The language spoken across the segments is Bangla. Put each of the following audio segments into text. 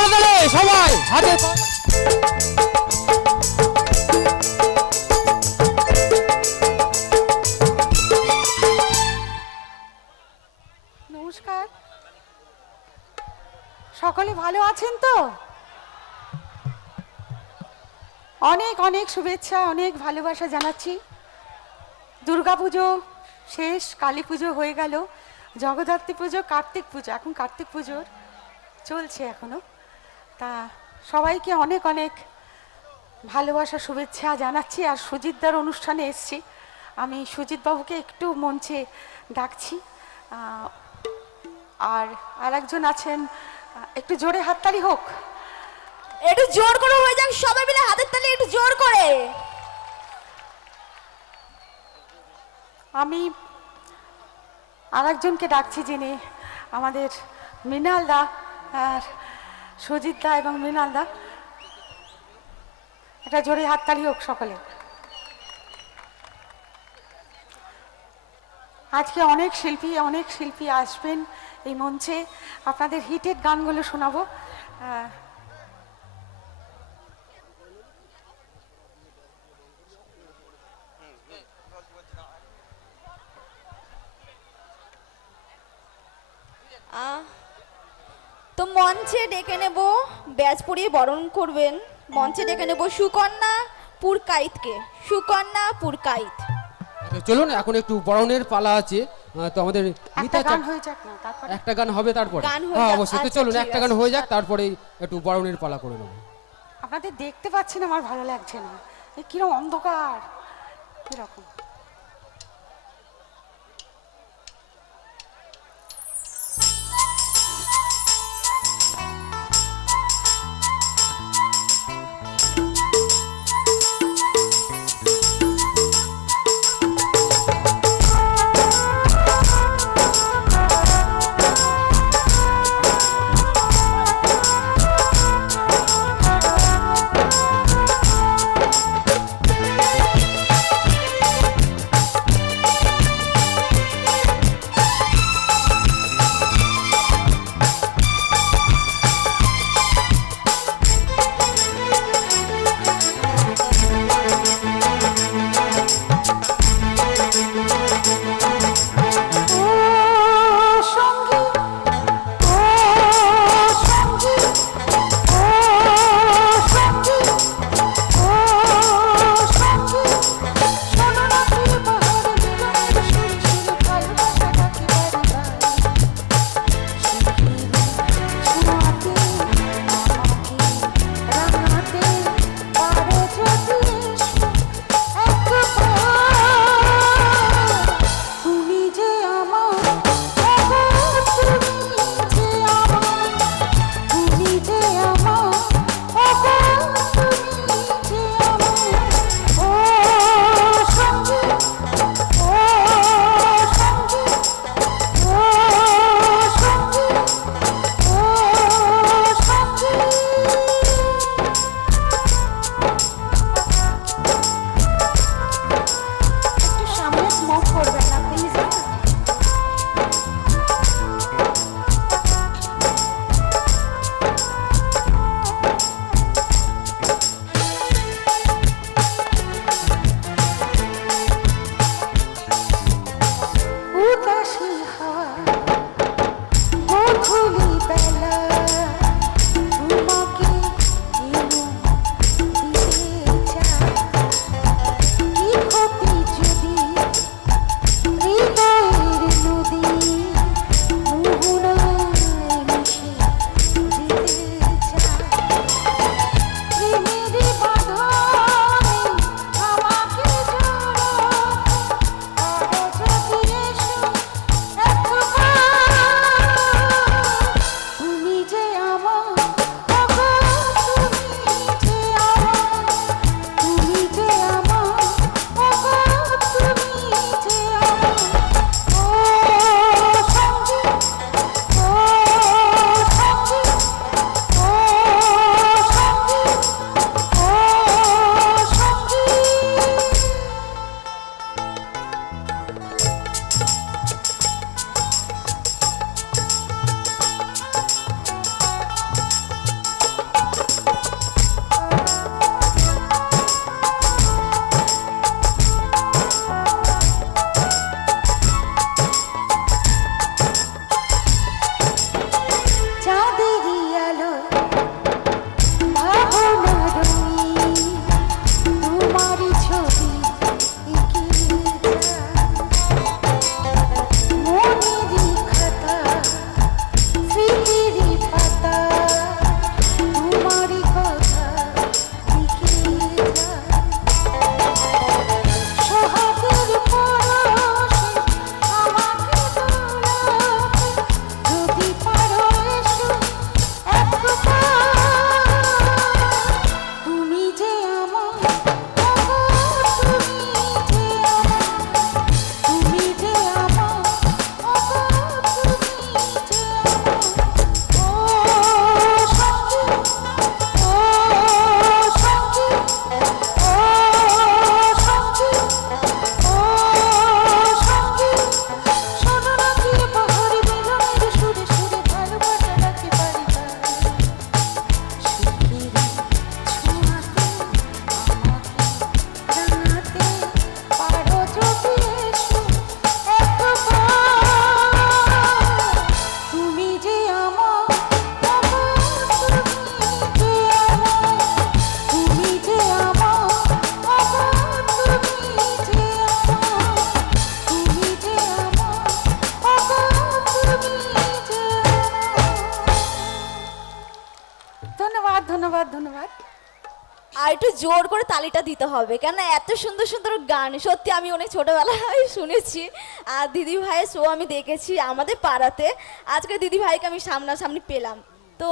তালে তালে সবাই হাতে নমস্কার, সকলে ভালো আছেন তো? অনেক অনেক শুভেচ্ছা, অনেক ভালোবাসা জানাচ্ছি। দুর্গাপুজো শেষ, কালী পুজো হয়ে গেল, জগদ্ধাত্রী পুজো, কার্তিক পুজো, এখন কার্তিক পুজোর চলছে এখনো। তা সবাইকে অনেক অনেক ভালোবাসা শুভেচ্ছা জানাচ্ছি। আর সুজিতদার অনুষ্ঠানে এসছি, আমি সুজিত বাবুকে একটু মঞ্চে ডাকছি। আর আরেকজন আছেন, একটু জোরে হাততালি হোক। একটু জোর করে হয়ে যাক, সবাই মিলে হাতের তালি একটু জোর করে। আমি আরেকজনকে ডাকছি, যিনি আমাদের মৃণাল দা, আর সুজিত দা এবং মৃণাল দা। এটা জোরে হাততালি হোক সকলে। আজকে অনেক শিল্পী আসবেন এই মঞ্চে, আপনাদের হিটের গানগুলো শোনাবো। তো মঞ্চে ডেকে নেব, ব্যাজ পরিয়ে বরণ করবেন। মঞ্চে ডেকে নেব সুকন্যা পুরকাইতকে। সুকন্যা পুরকাইত, চলুন, এখন একটু বরণের পালা আছে। তো আমাদের একটা গান হয়ে যাক না, তারপর একটা গান হবে, তারপরে গান হয়ে হ্যাঁ যাক। অবশ্যই। তো আচ্ছা, চলুন ঠিক একটা আছে। গান হয়ে যাক, তারপরে একটু বরণের পালা করে নেব। আপনাদের দেখতে পাচ্ছি না, আমার ভালো লাগছে না। কিরকম অন্ধকার, কিরকম। ধন্যবাদ ধন্যবাদ। আর একটু জোর করে তালিটা দিতে হবে, কেন এত সুন্দর সুন্দর গান সত্যি আমি অনেক ছোটবেলায় শুনেছি। আর দিদি ভাইয়ের শো আমি দেখেছি আমাদের পাড়াতে। আজকে দিদি ভাইকে আমি সামনাসামনি পেলাম। তো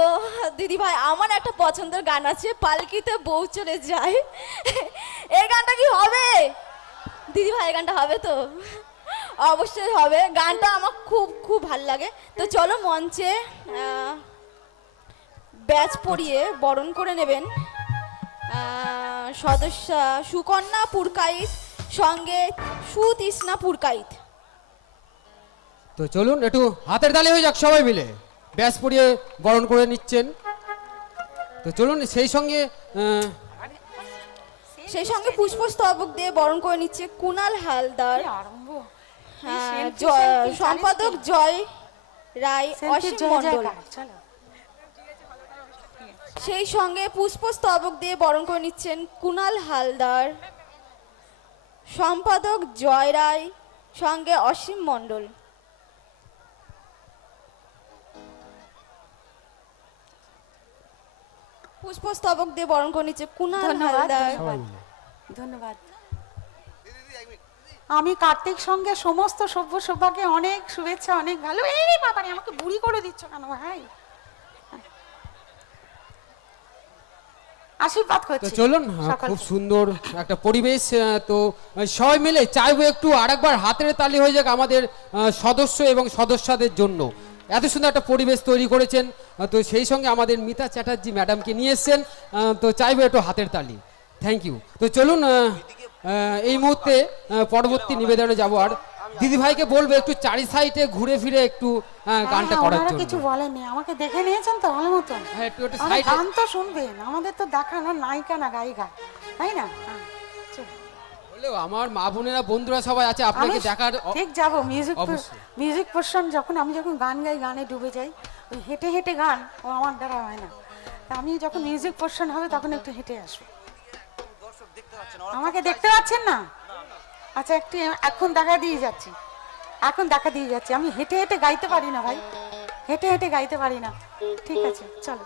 দিদি ভাই, আমার একটা পছন্দের গান আছে, পালকিতে বউ চলে যায়। এই গানটা কি হবে দিদি ভাই? এই গানটা হবে তো? অবশ্যই হবে, গানটা আমার খুব খুব ভালো লাগে। তো চলো মঞ্চে ব্যাচ পরিয়ে বরণ করে নেবেন সদস্যা সুকন্যা পুরকাইত, সঙ্গে সুতৃষ্ণা পুরকাইত। তো চলুন একটু হাতের তালি হয়ে যাক সবাই মিলে, ব্যাস পরিয়ে বরণ করে নিচ্ছেন। তো চলুন সেই সঙ্গে সেই সঙ্গে পুষ্পস্তবক দিয়ে বরণ করে নিচ্ছে কুনাল হালদার, কি আরম্ভ! সম্পাদক জয় রায়, অসীম মণ্ডল। চলো। সেই সঙ্গে পুষ্পস্তবক দিয়ে বরণ করে নিচ্ছেন কুনাল হালদার, সম্পাদক জয় রায়, সঙ্গে অসীম মণ্ডল। পুষ্পস্তবক দিয়ে বরণ করে নিচ্ছে কুনাল ধন্যবাদ হালদার। ধন্যবাদ ধন্যবাদ। আমি কার্তিক সঙ্গে সমস্ত সভ্য সভ্যাকে অনেক শুভেচ্ছা, অনেক ভালো। এই রে বাবারে, আমাকে বুড়ি করে দিচ্ছ কেন ভাই? আশীর্বাদ তো করছি। চলুন সকলকে। খুব সুন্দর একটা পরিবেশ। তো সবাই মিলে চাইবো একটু আরেকবার হাতের তালি হয়ে যাক আমাদের সদস্য এবং সদস্যদের জন্য। এত সুন্দর একটা পরিবেশ তৈরি করেছেন। তো সেই সঙ্গে আমাদের মিতা চ্যাটার্জি ম্যাডামকে নিয়ে এসছেন। তো চাইবো একটু হাতের তালি। Thank you. তো চলুন এই মুহূর্তে পরবর্তী নিবেদনে যাব। আর দিদি ভাইকে বলবো একটু চারি সাইডে ঘুরে ফিরে একটু গানটা হ্যাঁ, করার ওনারা জন্য। কিছু বলেননি, আমাকে দেখে নিয়েছেন তো ভালো মতন। হ্যাঁ, একটু আমাদের সাইডে। গান তো শুনবেন, আমাদের তো দেখানো নায়িকা না গায়িকা, তাই না? হ্যাঁ, চলো। বললেও আমার মা বোনেরা বন্ধুরা সবাই আছে, আপনাকে আমি দেখার ঠিক যাব। মিউজিক অবশ্যই। মিউজিক পোর্শন আমি যখন গান গাই, গানে ডুবে যাই। ওই হেঁটে হেঁটে গান ও আমার দ্বারা হয় না। তা আমি যখন মিউজিক পোর্শন হবে তখন একটু হেঁটে আসবো। আমাকে দেখতে পাচ্ছেন না? আচ্ছা, একটু এখন দেখা দিয়ে যাচ্ছি, এখন দেখা দিয়ে যাচ্ছি। আমি হেঁটে হেঁটে গাইতে পারি না ভাই, হেঁটে হেঁটে গাইতে পারি না। ঠিক আছে, চলো।